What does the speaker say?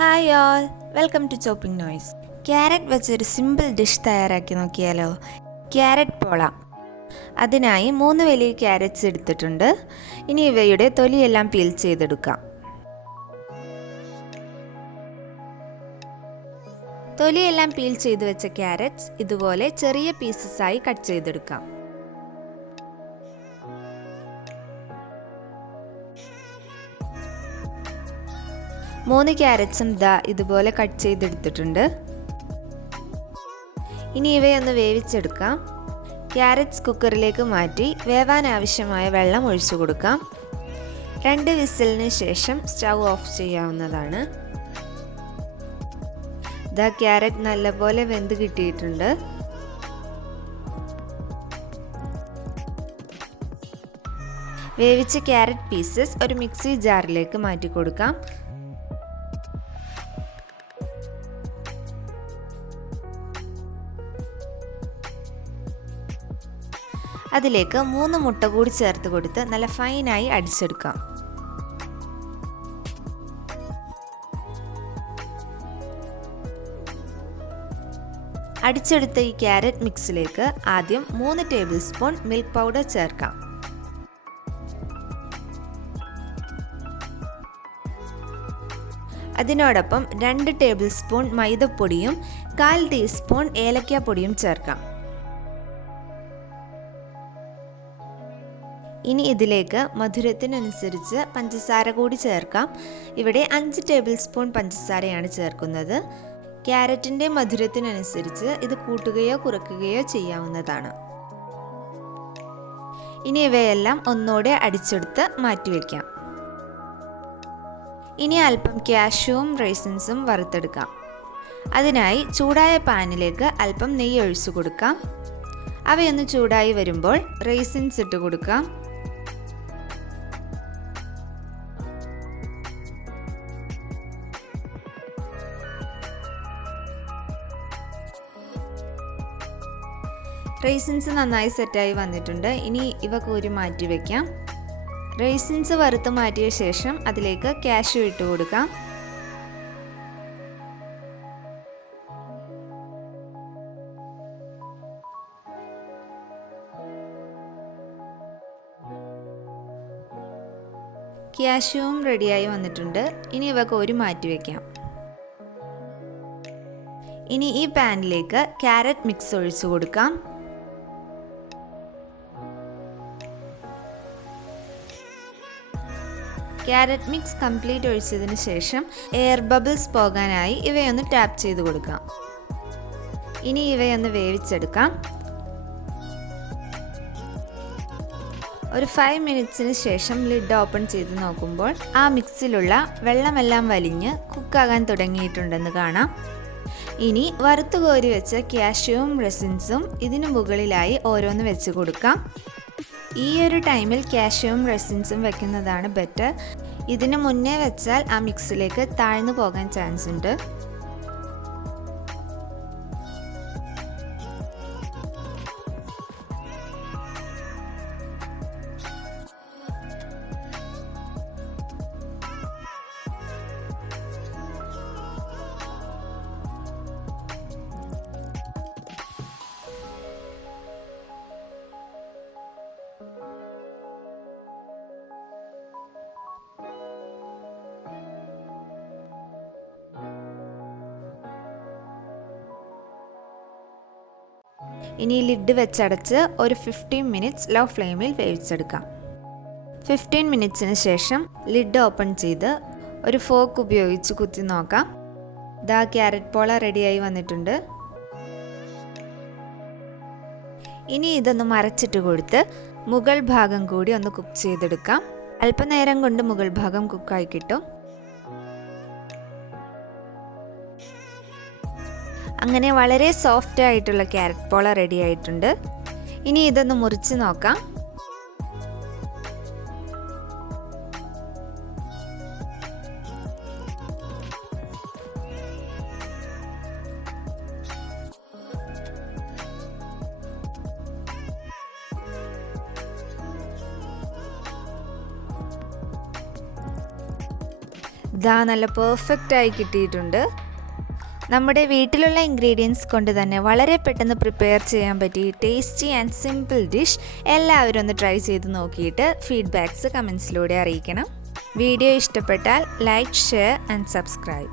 Hi all, welcome to chopping noise. Carrot വെച്ചൊരു simple dish തയ്യാറാക്കി നോക്കിയാലോ? ക്യാരറ്റ് പോള. അതിനായി 3 വലിയ ക്യാരറ്റ്സ് എടുത്തിട്ടുണ്ട്. ഇനി ഇവയുടെ തൊലിയെല്ലാം പീൽ ചെയ്തെടുക്കാം. തൊലിയെല്ലാം പീൽ ചെയ്ത് വെച്ച ക്യാരറ്റ്സ് ഇതുപോലെ ചെറിയ പീസസായി കട്ട് ചെയ്തെടുക്കാം. മൂന്ന് ക്യാരറ്റ്സും ഇതുപോലെ കട്ട് ചെയ്തെടുത്തിട്ടുണ്ട്. ഇനി ഇവയൊന്ന് വേവിച്ചെടുക്കാം. ക്യാരറ്റ്സ് കുക്കറിലേക്ക് മാറ്റി വേവാൻ ആവശ്യമായ വെള്ളം ഒഴിച്ചു കൊടുക്കാം. 2 വിസിലിന് ശേഷം സ്റ്റൗ ഓഫ് ചെയ്യാവുന്നതാണ്. ക്യാരറ്റ് നല്ലപോലെ വെന്ത് കിട്ടിയിട്ടുണ്ട്. വേവിച്ച ക്യാരറ്റ് പീസസ് ഒരു മിക്സി ജാറിലേക്ക് മാറ്റി കൊടുക്കാം. അതിലേക്ക് 3 മുട്ട കൂടി ചേർത്ത് കൊടുത്ത് നല്ല ഫൈനായി അടിച്ചെടുക്കാം. അടിച്ചെടുത്ത ഈ ക്യാരറ്റ് മിക്സിലേക്ക് ആദ്യം 3 ടേബിൾ സ്പൂൺ മിൽക്ക് പൗഡർ ചേർക്കാം. അതിനോടൊപ്പം 2 ടേബിൾ സ്പൂൺ മൈദപ്പൊടിയും 1/4 ടീസ്പൂൺ ഏലക്കാപ്പൊടിയും ചേർക്കാം. ഇനി ഇതിലേക്ക് മധുരത്തിനനുസരിച്ച് പഞ്ചസാര കൂടി ചേർക്കാം. ഇവിടെ 5 ടേബിൾ സ്പൂൺ പഞ്ചസാരയാണ് ചേർക്കുന്നത്. ക്യാരറ്റിൻ്റെ മധുരത്തിനനുസരിച്ച് ഇത് കൂട്ടുകയോ കുറയ്ക്കുകയോ ചെയ്യാവുന്നതാണ്. ഇനി ഇവയെല്ലാം ഒന്നുകൂടെ അടിച്ചെടുത്ത് മാറ്റിവെക്കാം. ഇനി അല്പം കാഷ്യൂവും റൈസിൻസും വറുത്തെടുക്കാം. അതിനായി ചൂടായ പാനിലേക്ക് അല്പം നെയ്യ് ഒഴിച്ചു കൊടുക്കാം. അവയൊന്ന് ചൂടായി വരുമ്പോൾ റൈസിൻസ് ഇട്ട് കൊടുക്കാം. റൈസിൻസ് നന്നായി സെറ്റായി വന്നിട്ടുണ്ട്. ഇനി ഇവ കോരി മാറ്റി വയ്ക്കാം. റൈസിൻസ് വറുത്ത് മാറ്റിയ ശേഷം അതിലേക്ക് കാഷ്യൂ ഇട്ട് കൊടുക്കാം. കാഷ്യൂവും റെഡിയായി വന്നിട്ടുണ്ട്. ഇനി ഇവ കോരി മാറ്റി വയ്ക്കാം. ഇനി ഈ പാനിലേക്ക് ക്യാരറ്റ് മിക്സ് ഒഴിച്ചു കൊടുക്കാം. ക്യാരറ്റ് മിക്സ് കംപ്ലീറ്റ് ഒഴിച്ചതിന് ശേഷം എയർ ബബിൾസ് പോകാനായി ഇവയൊന്ന് ടാപ്പ് ചെയ്ത് കൊടുക്കാം. ഇനി ഇവയൊന്ന് വേവിച്ചെടുക്കാം. ഒരു 5 മിനിറ്റ്സിന് ശേഷം ലിഡ് ഓപ്പൺ ചെയ്ത് നോക്കുമ്പോൾ ആ മിക്സിലുള്ള വെള്ളമെല്ലാം വലിഞ്ഞ് കുക്കാകാൻ തുടങ്ങിയിട്ടുണ്ടെന്ന് കാണാം. ഇനി വറുത്തു കോരി വെച്ച കാഷ്യൂവും റെസിൻസും ഇതിനു മുകളിലായി ഓരോന്ന് വെച്ച് കൊടുക്കാം. ഈ ഒരു ടൈമിൽ കാഷ്യൂവും റെസിൻസും വെക്കുന്നതാണ് ബെറ്റർ. ഇതിനു മുന്നേ വെച്ചാൽ ആ മിക്സിലേക്ക് താഴ്ന്നു പോകാൻ ചാൻസ് ഉണ്ട്. ഇനി ലിഡ് വെച്ചടച്ച് ഒരു 15 മിനിറ്റ്സ് ലോ ഫ്ലെയിമിൽ വേവിച്ചെടുക്കാം. 15 മിനിറ്റ്സിന് ശേഷം ലിഡ് ഓപ്പൺ ചെയ്ത് ഒരു ഫോർക്ക് ഉപയോഗിച്ച് കുത്തി നോക്കാം. ക്യാരറ്റ് പോള റെഡിയായി വന്നിട്ടുണ്ട്. ഇനി ഇതൊന്ന് മറച്ചിട്ട് കൊടുത്ത് മുകൾ ഭാഗം കൂടി ഒന്ന് കുക്ക് ചെയ്തെടുക്കാം. അല്പനേരം കൊണ്ട് മുകൾ ഭാഗം കുക്കായി കിട്ടും. അങ്ങനെ വളരെ സോഫ്റ്റ് ആയിട്ടുള്ള ക്യാരറ്റ് പോള റെഡി ആയിട്ടുണ്ട്. ഇനി ഇതൊന്ന് മുറിച്ച് നോക്കാം. ഇതാ നല്ല പെർഫെക്റ്റായി കിട്ടിയിട്ടുണ്ട്. നമ്മുടെ വീട്ടിലുള്ള ഇൻഗ്രീഡിയൻസ് കൊണ്ട് തന്നെ വളരെ പെട്ടെന്ന് പ്രിപ്പയർ ചെയ്യാൻ പറ്റി ടേസ്റ്റി ആൻഡ് സിമ്പിൾ ഡിഷ് എല്ലാവരും ഒന്ന് ട്രൈ ചെയ്ത് നോക്കിയിട്ട് ഫീഡ്ബാക്ക്സ് കമൻസിലൂടെ അറിയിക്കണം. വീഡിയോ ഇഷ്ടപ്പെട്ടാൽ ലൈക്ക്, ഷെയർ ആൻഡ് സബ്സ്ക്രൈബ്.